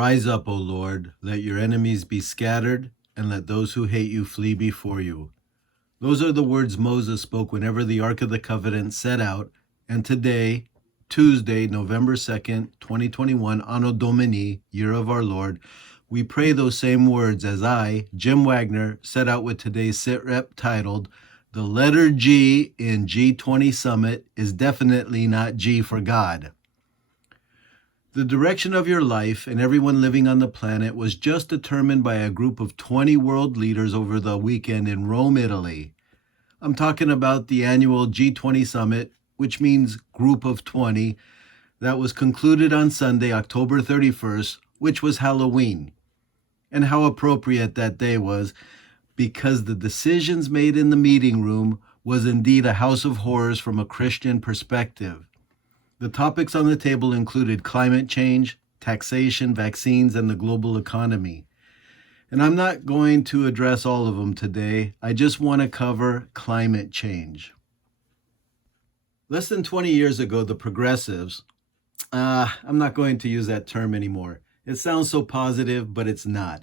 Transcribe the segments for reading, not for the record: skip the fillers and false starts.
Rise up, O Lord, let your enemies be scattered, and let those who hate you flee before you. Those are the words Moses spoke whenever the Ark of the Covenant set out, and today, Tuesday, November 2nd, 2021, Anno Domini, Year of our Lord, we pray those same words as I, Jim Wagner, set out with today's SITREP titled, The letter G in G20 Summit is definitely not G for God. The direction of your life and everyone living on the planet was just determined by a group of 20 world leaders over the weekend in Rome, Italy. I'm talking about the annual G20 Summit, which means Group of 20, that was concluded on Sunday, October 31st, which was Halloween. And how appropriate that day was, because the decisions made in the meeting room was indeed a house of horrors from a Christian perspective. The topics on the table included climate change, taxation, vaccines, and the global economy. And I'm not going to address all of them today. I just want to cover climate change. Less than 20 years ago, the progressives, I'm not going to use that term anymore. It sounds so positive, but it's not.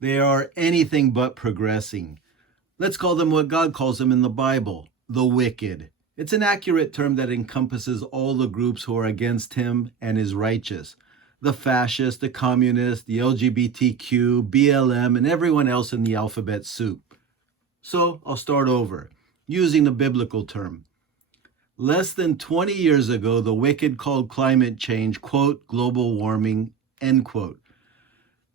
They are anything but progressing. Let's call them what God calls them in the Bible, the wicked. It's an accurate term that encompasses all the groups who are against him and is righteous. The fascists, the communists, the LGBTQ, BLM, and everyone else in the alphabet soup. So I'll start over, using the biblical term. Less than 20 years ago, the wicked called climate change, quote, global warming, end quote.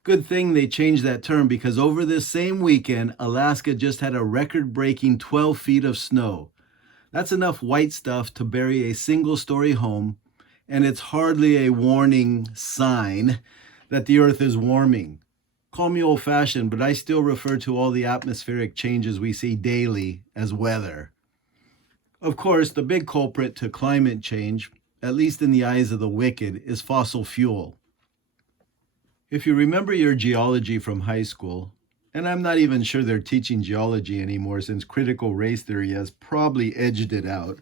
Good thing they changed that term, because over this same weekend, Alaska just had a record-breaking 12 feet of snow. That's enough white stuff to bury a single-story home, and it's hardly a warning sign that the earth is warming. Call me old-fashioned, but I still refer to all the atmospheric changes we see daily as weather. Of course, the big culprit to climate change, at least in the eyes of the wicked, is fossil fuel. If you remember your geology from high school, and I'm not even sure they're teaching geology anymore since critical race theory has probably edged it out,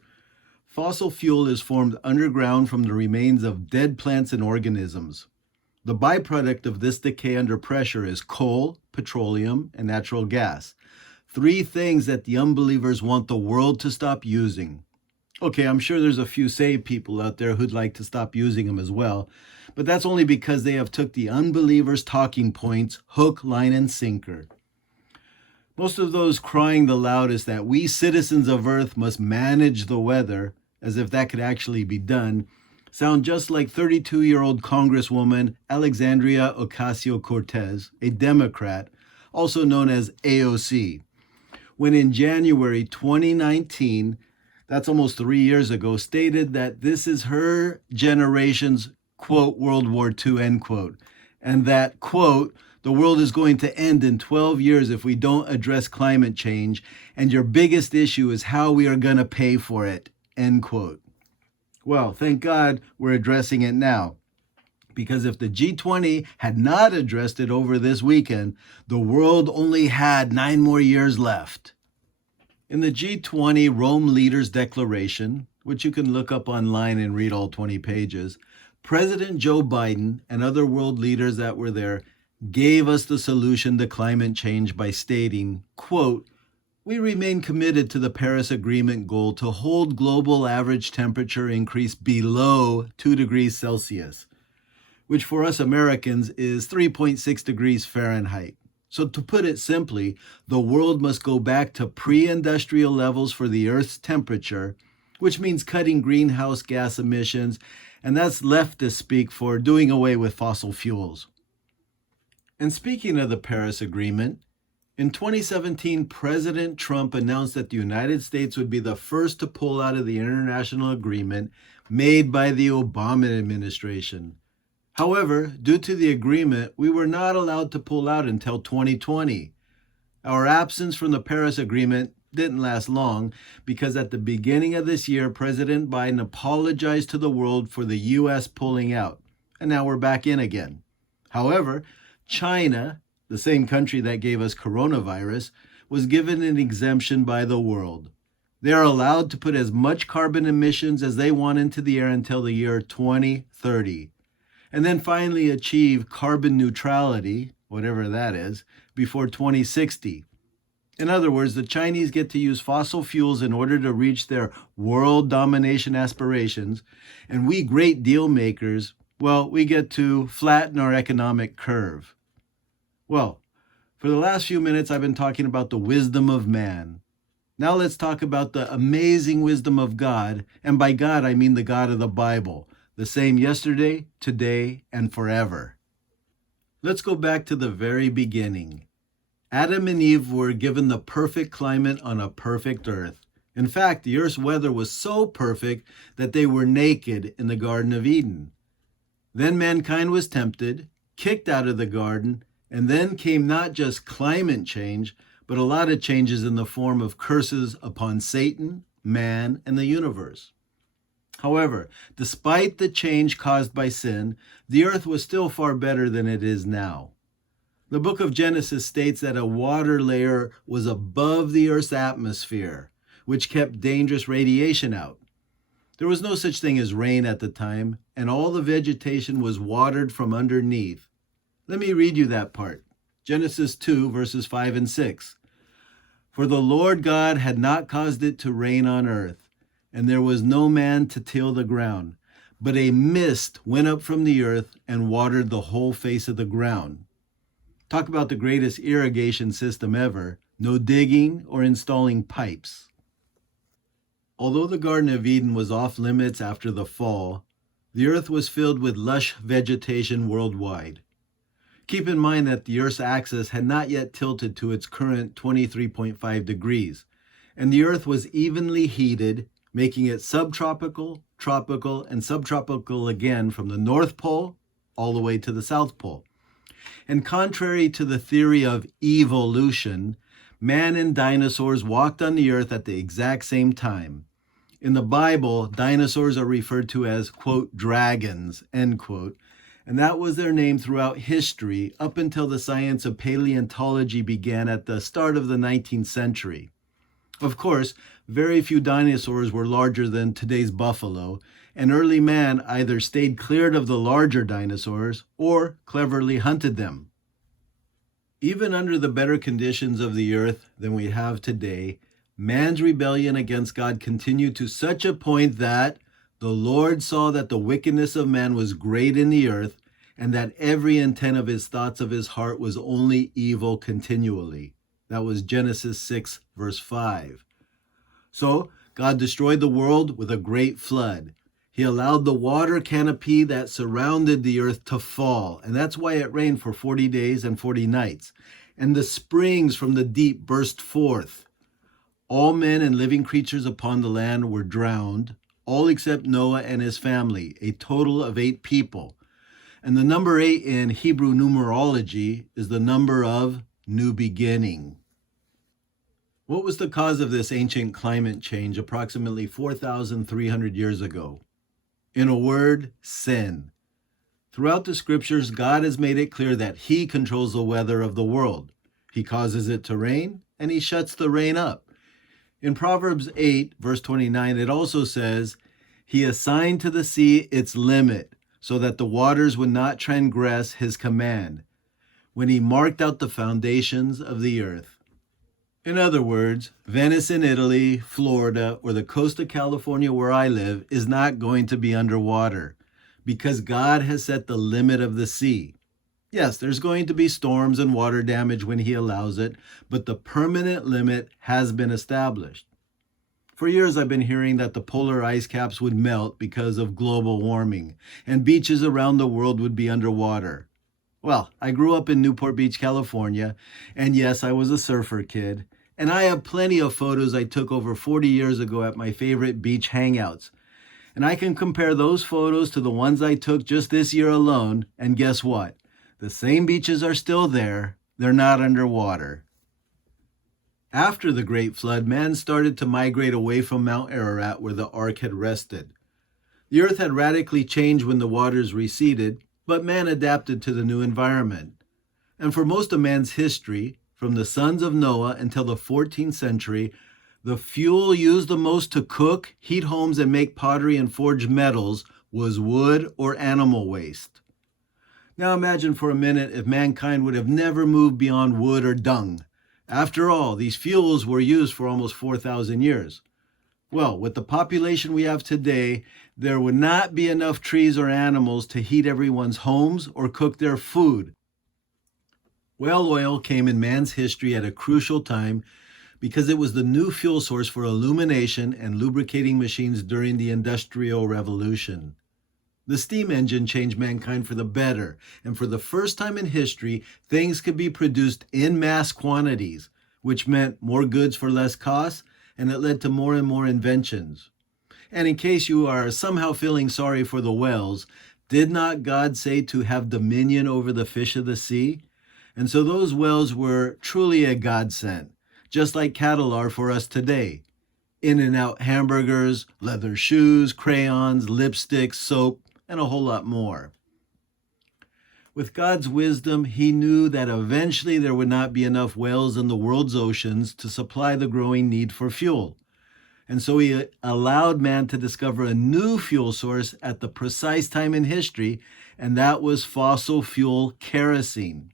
fossil fuel is formed underground from the remains of dead plants and organisms. The byproduct of this decay under pressure is coal, petroleum, and natural gas. Three things that the unbelievers want the world to stop using. Okay, I'm sure there's a few saved people out there who'd like to stop using them as well, but that's only because they have took the unbelievers' talking points hook, line, and sinker. Most of those crying the loudest that we citizens of Earth must manage the weather, as if that could actually be done, sound just like 32-year-old Congresswoman Alexandria Ocasio-Cortez, a Democrat, also known as AOC, when in January 2019, that's almost 3 years ago, stated that this is her generation's, quote, World War II, end quote, and that, quote, the world is going to end in 12 years if we don't address climate change, and your biggest issue is how we are going to pay for it, end quote. Well, thank God we're addressing it now, because if the G20 had not addressed it over this weekend, the world only had 9 more years left. In the G20 Rome Leaders Declaration, which you can look up online and read all 20 pages, President Joe Biden and other world leaders that were there gave us the solution to climate change by stating, quote, we remain committed to the Paris Agreement goal to hold global average temperature increase below 2 degrees Celsius, which for us Americans is 3.6 degrees Fahrenheit. So to put it simply, the world must go back to pre-industrial levels for the Earth's temperature, which means cutting greenhouse gas emissions, and that's leftist speak for doing away with fossil fuels. And speaking of the Paris Agreement, in 2017, President Trump announced that the United States would be the first to pull out of the international agreement made by the Obama administration. However, due to the agreement, we were not allowed to pull out until 2020. Our absence from the Paris Agreement didn't last long, because at the beginning of this year, President Biden apologized to the world for the U.S. pulling out, and now we're back in again. However, China, the same country that gave us coronavirus, was given an exemption by the world. They are allowed to put as much carbon emissions as they want into the air until the year 2030. and then finally achieve carbon neutrality, whatever that is, before 2060. In other words, the Chinese get to use fossil fuels in order to reach their world domination aspirations, and we great deal makers, well, we get to flatten our economic curve. Well, for the last few minutes, I've been talking about the wisdom of man. Now let's talk about the amazing wisdom of God, and by God, I mean the God of the Bible, the same yesterday, today, and forever. Let's go back to the very beginning. Adam and Eve were given the perfect climate on a perfect earth. In fact, the earth's weather was so perfect that they were naked in the Garden of Eden. Then mankind was tempted, kicked out of the garden, and then came not just climate change, but a lot of changes in the form of curses upon Satan, man, and the universe. However, despite the change caused by sin, the earth was still far better than it is now. The book of Genesis states that a water layer was above the earth's atmosphere, which kept dangerous radiation out. There was no such thing as rain at the time, and all the vegetation was watered from underneath. Let me read you that part. Genesis 2, verses 5 and 6. For the Lord God had not caused it to rain on earth, and there was no man to till the ground, but a mist went up from the earth and watered the whole face of the ground. Talk about the greatest irrigation system ever. No digging or installing pipes. Although the Garden of Eden was off limits after the fall, the earth was filled with lush vegetation worldwide. Keep in mind that the earth's axis had not yet tilted to its current 23.5 degrees, and the earth was evenly heated, making it subtropical, tropical, and subtropical again from the North Pole all the way to the South Pole. And contrary to the theory of evolution, man and dinosaurs walked on the earth at the exact same time. In the Bible, dinosaurs are referred to as, quote, dragons, end quote, and that was their name throughout history up until the science of paleontology began at the start of the 19th century. Of course, very few dinosaurs were larger than today's buffalo, and early man either stayed clear of the larger dinosaurs or cleverly hunted them. Even under the better conditions of the earth than we have today, man's rebellion against God continued to such a point that the Lord saw that the wickedness of man was great in the earth, and that every intent of his thoughts of his heart was only evil continually. That was Genesis 6, verse 5. So God destroyed the world with a great flood. He allowed the water canopy that surrounded the earth to fall, and that's why it rained for 40 days and 40 nights. And the springs from the deep burst forth. All men and living creatures upon the land were drowned, all except Noah and his family, a total of 8 people. And the number 8 in Hebrew numerology is the number of new beginning. What was the cause of this ancient climate change approximately 4,300 years ago? In a word, sin. Throughout the scriptures, God has made it clear that He controls the weather of the world. He causes it to rain, and He shuts the rain up. In Proverbs 8, verse 29, it also says, He assigned to the sea its limit, so that the waters would not transgress His command, when He marked out the foundations of the earth. In other words, Venice in Italy, Florida, or the coast of California where I live is not going to be underwater because God has set the limit of the sea. Yes, there's going to be storms and water damage when He allows it, but the permanent limit has been established. For years, I've been hearing that the polar ice caps would melt because of global warming, and beaches around the world would be underwater. Well, I grew up in Newport Beach, California, and yes, I was a surfer kid. And I have plenty of photos I took over 40 years ago at my favorite beach hangouts. And I can compare those photos to the ones I took just this year alone, and guess what? The same beaches are still there. They're not underwater. After the Great Flood, man started to migrate away from Mount Ararat where the ark had rested. The earth had radically changed when the waters receded, but man adapted to the new environment. And for most of man's history, from the sons of Noah until the 14th century, the fuel used the most to cook, heat homes, and make pottery and forge metals was wood or animal waste. Now imagine for a minute if mankind would have never moved beyond wood or dung. After all, these fuels were used for almost 4,000 years. Well, with the population we have today, there would not be enough trees or animals to heat everyone's homes or cook their food. Whale oil came in man's history at a crucial time because it was the new fuel source for illumination and lubricating machines during the Industrial Revolution. The steam engine changed mankind for the better, and for the first time in history, things could be produced in mass quantities, which meant more goods for less cost, and it led to more and more inventions. And in case you are somehow feeling sorry for the whales, did not God say to have dominion over the fish of the sea? And so those whales were truly a godsend, just like cattle are for us today. In-N-Out hamburgers, leather shoes, crayons, lipsticks, soap, and a whole lot more. With God's wisdom, he knew that eventually there would not be enough whales in the world's oceans to supply the growing need for fuel. And so he allowed man to discover a new fuel source at the precise time in history, and that was fossil fuel kerosene.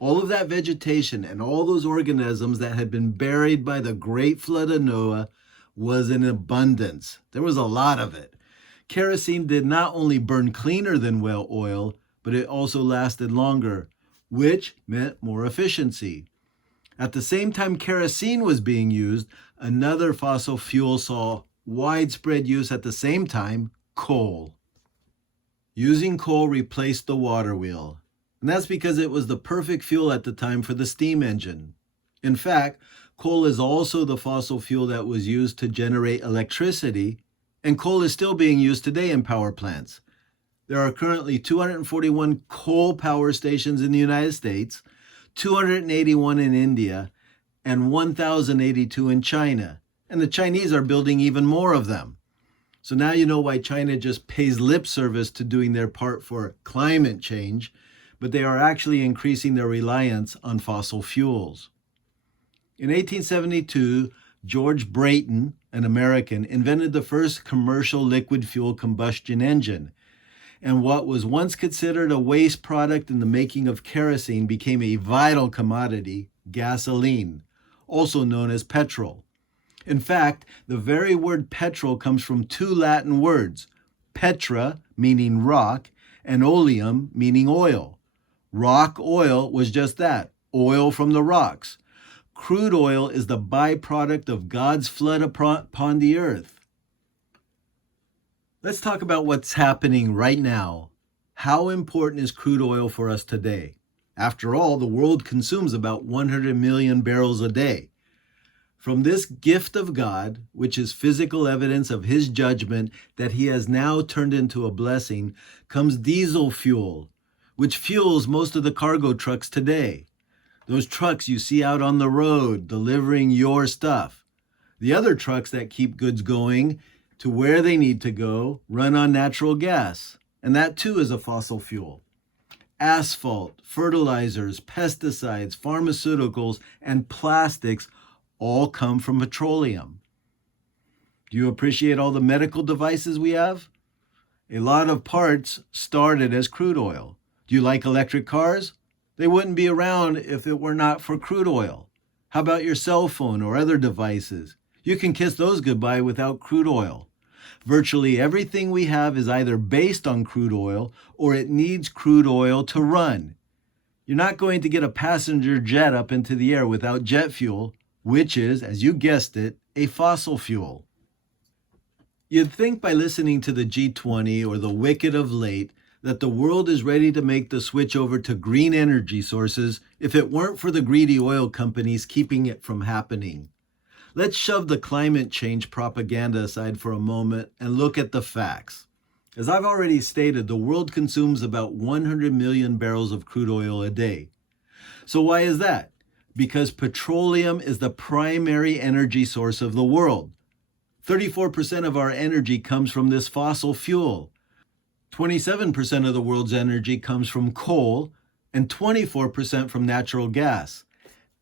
All of that vegetation and all those organisms that had been buried by the great flood of Noah was in abundance. There was a lot of it. Kerosene did not only burn cleaner than whale oil, but it also lasted longer, which meant more efficiency. At the same time kerosene was being used, another fossil fuel saw widespread use at the same time: coal. Using coal replaced the water wheel, and that's because it was the perfect fuel at the time for the steam engine. In fact, coal is also the fossil fuel that was used to generate electricity, and coal is still being used today in power plants. There are currently 241 coal power stations in the United States, 281 in India, and 1,082 in China. And the Chinese are building even more of them. So now you know why China just pays lip service to doing their part for climate change, but they are actually increasing their reliance on fossil fuels. In 1872, George Brayton, an American, invented the first commercial liquid fuel combustion engine. And what was once considered a waste product in the making of kerosene became a vital commodity: gasoline, also known as petrol. In fact, the very word petrol comes from two Latin words: petra, meaning rock, and oleum, meaning oil. Rock oil was just that, oil from the rocks. Crude oil is the byproduct of God's flood upon the earth. Let's talk about what's happening right now. How important is crude oil for us today? After all, the world consumes about 100 million barrels a day. From this gift of God, which is physical evidence of his judgment that he has now turned into a blessing, comes diesel fuel, which fuels most of the cargo trucks today. Those trucks you see out on the road delivering your stuff. The other trucks that keep goods going to where they need to go run on natural gas, and that too is a fossil fuel. Asphalt, fertilizers, pesticides, pharmaceuticals, and plastics all come from petroleum. Do you appreciate all the medical devices we have? A lot of parts started as crude oil. Do you like electric cars? They wouldn't be around if it were not for crude oil. How about your cell phone or other devices? You can kiss those goodbye without crude oil. Virtually everything we have is either based on crude oil or it needs crude oil to run. You're not going to get a passenger jet up into the air without jet fuel, which is, as you guessed it, a fossil fuel. You'd think by listening to the G20 or the Wicked of late that the world is ready to make the switch over to green energy sources if it weren't for the greedy oil companies keeping it from happening. Let's shove the climate change propaganda aside for a moment and look at the facts. As I've already stated, the world consumes about 100 million barrels of crude oil a day. So why is that? Because petroleum is the primary energy source of the world. 34% of our energy comes from this fossil fuel. 27% of the world's energy comes from coal, and 24% from natural gas.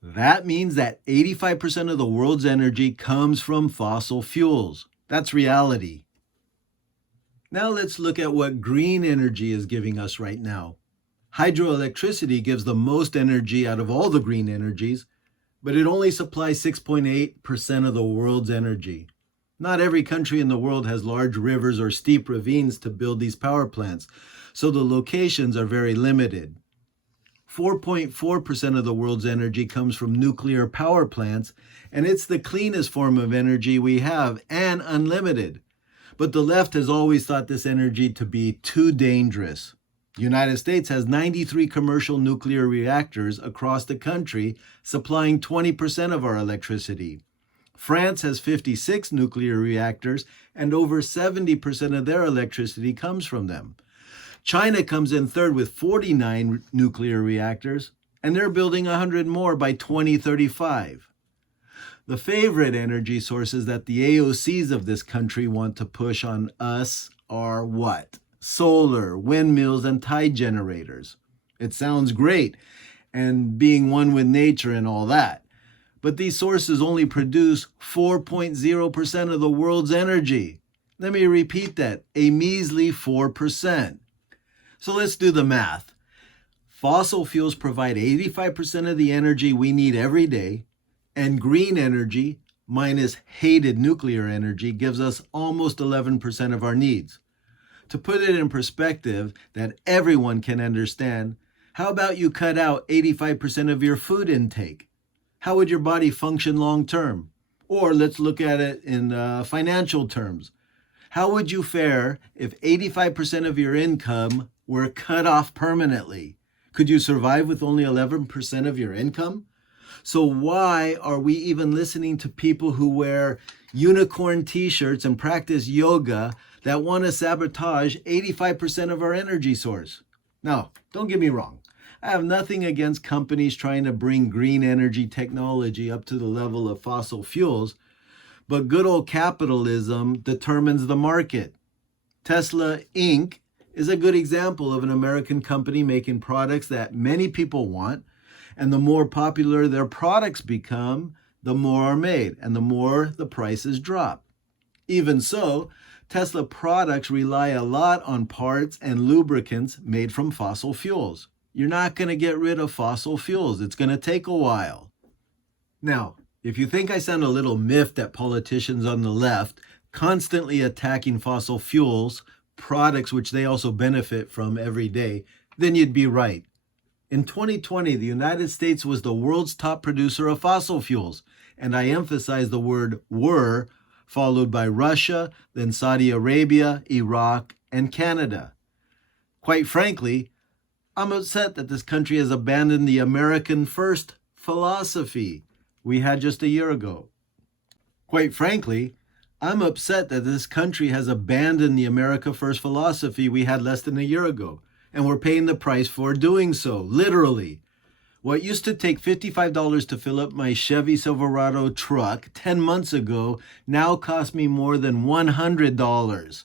That means that 85% of the world's energy comes from fossil fuels. That's reality. Now let's look at what green energy is giving us right now. Hydroelectricity gives the most energy out of all the green energies, but it only supplies 6.8% of the world's energy. Not every country in the world has large rivers or steep ravines to build these power plants, so the locations are very limited. 4.4% of the world's energy comes from nuclear power plants, and it's the cleanest form of energy we have and unlimited. But the left has always thought this energy to be too dangerous. The United States has 93 commercial nuclear reactors across the country, supplying 20% of our electricity. France has 56 nuclear reactors, and over 70% of their electricity comes from them. China comes in third with 49 nuclear reactors, and they're building 100 more by 2035. The favorite energy sources that the AOCs of this country want to push on us are what? Solar, windmills, and tide generators. It sounds great, and being one with nature and all that. But these sources only produce 4.0% of the world's energy. Let me repeat that, a measly 4%. So let's do the math. Fossil fuels provide 85% of the energy we need every day, and green energy, minus hated nuclear energy, gives us almost 11% of our needs. To put it in perspective that everyone can understand, how about you cut out 85% of your food intake? How would your body function long term? Or let's look at it in financial terms. How would you fare if 85% of your income were cut off permanently? Could you survive with only 11% of your income? So why are we even listening to people who wear unicorn t-shirts and practice yoga that want to sabotage 85% of our energy source? Now, don't get me wrong. I have nothing against companies trying to bring green energy technology up to the level of fossil fuels, but good old capitalism determines the market. Tesla Inc. is a good example of an American company making products that many people want, and the more popular their products become, the more are made, and the more the prices drop. Even so, Tesla products rely a lot on parts and lubricants made from fossil fuels. You're not going to get rid of fossil fuels. It's going to take a while. Now, if you think I sound a little miffed at politicians on the left constantly attacking fossil fuels, products which they also benefit from every day, then you'd be right. In 2020, the United States was the world's top producer of fossil fuels, and I emphasize the word were, followed by Russia, then Saudi Arabia, Iraq, and Canada. Quite frankly, I'm upset that this country has abandoned the American first philosophy we had just a year ago. Quite frankly, I'm upset that this country has abandoned the America first philosophy we had less than a year ago, and we're paying the price for doing so, literally. What used to take $55 to fill up my Chevy Silverado truck 10 months ago now costs me more than $100.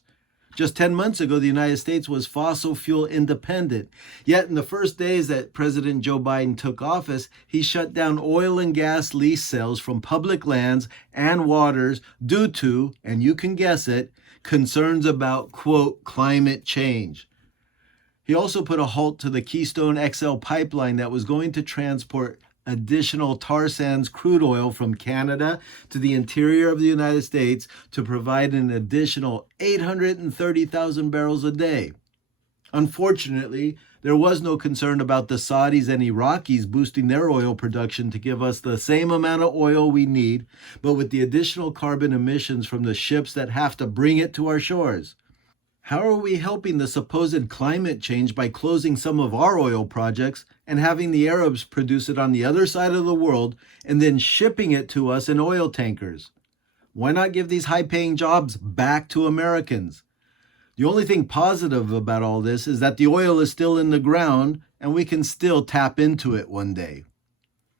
Just 10 months ago, the United States was fossil fuel independent. Yet in the first days that President Joe Biden took office, he shut down oil and gas lease sales from public lands and waters due to, and you can guess it, concerns about, quote, climate change. He also put a halt to the Keystone XL pipeline that was going to transport additional tar sands crude oil from Canada to the interior of the United States to provide an additional 830,000 barrels a day. Unfortunately, there was no concern about the Saudis and Iraqis boosting their oil production to give us the same amount of oil we need, but with the additional carbon emissions from the ships that have to bring it to our shores. How are we helping the supposed climate change by closing some of our oil projects and having the Arabs produce it on the other side of the world and then shipping it to us in oil tankers? Why not give these high-paying jobs back to Americans? The only thing positive about all this is that the oil is still in the ground and we can still tap into it one day.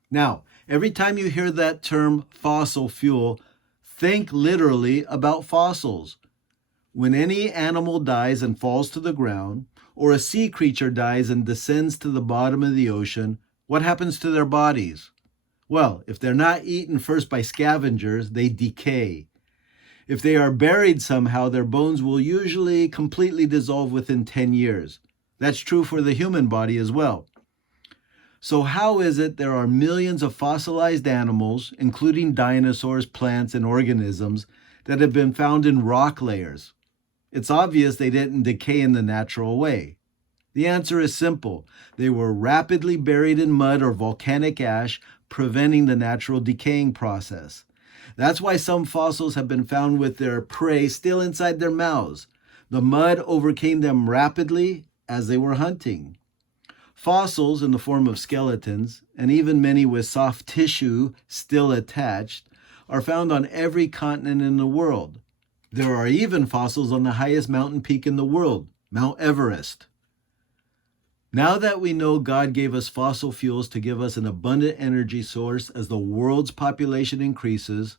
Now, every time you hear that term fossil fuel, think literally about fossils. When any animal dies and falls to the ground, or a sea creature dies and descends to the bottom of the ocean, what happens to their bodies? Well, if they're not eaten first by scavengers, they decay. If they are buried somehow, their bones will usually completely dissolve within 10 years. That's true for the human body as well. So how is it there are millions of fossilized animals, including dinosaurs, plants, and organisms, that have been found in rock layers? It's obvious they didn't decay in the natural way. The answer is simple. They were rapidly buried in mud or volcanic ash, preventing the natural decaying process. That's why some fossils have been found with their prey still inside their mouths. The mud overcame them rapidly as they were hunting. Fossils in the form of skeletons, and even many with soft tissue still attached, are found on every continent in the world. There are even fossils on the highest mountain peak in the world, Mount Everest. Now that we know God gave us fossil fuels to give us an abundant energy source as the world's population increases,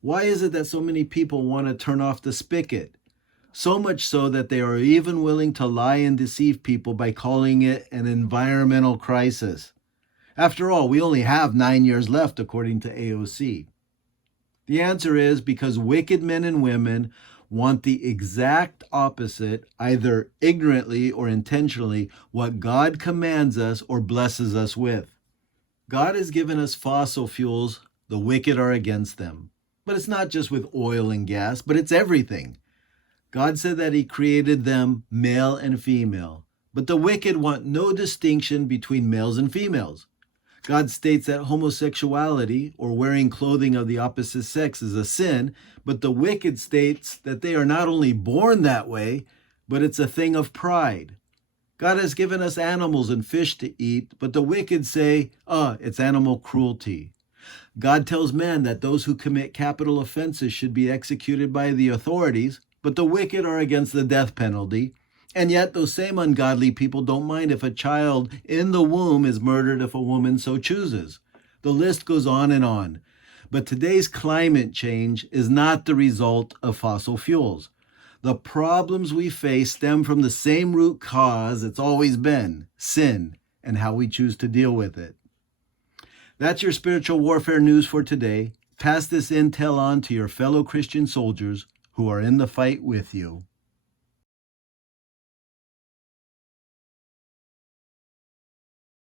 why is it that so many people want to turn off the spigot? So much so that they are even willing to lie and deceive people by calling it an environmental crisis. After all, we only have 9 years left, according to AOC. The answer is because wicked men and women want the exact opposite, either ignorantly or intentionally, what God commands us or blesses us with. God has given us fossil fuels, the wicked are against them. But it's not just with oil and gas, but it's everything. God said that he created them male and female, but the wicked want no distinction between males and females. God states that homosexuality, or wearing clothing of the opposite sex, is a sin, but the wicked states that they are not only born that way, but it's a thing of pride. God has given us animals and fish to eat, but the wicked say, it's animal cruelty. God tells man that those who commit capital offenses should be executed by the authorities, but the wicked are against the death penalty. And yet those same ungodly people don't mind if a child in the womb is murdered if a woman so chooses. The list goes on and on. But today's climate change is not the result of fossil fuels. The problems we face stem from the same root cause it's always been, sin, and how we choose to deal with it. That's your spiritual warfare news for today. Pass this intel on to your fellow Christian soldiers who are in the fight with you.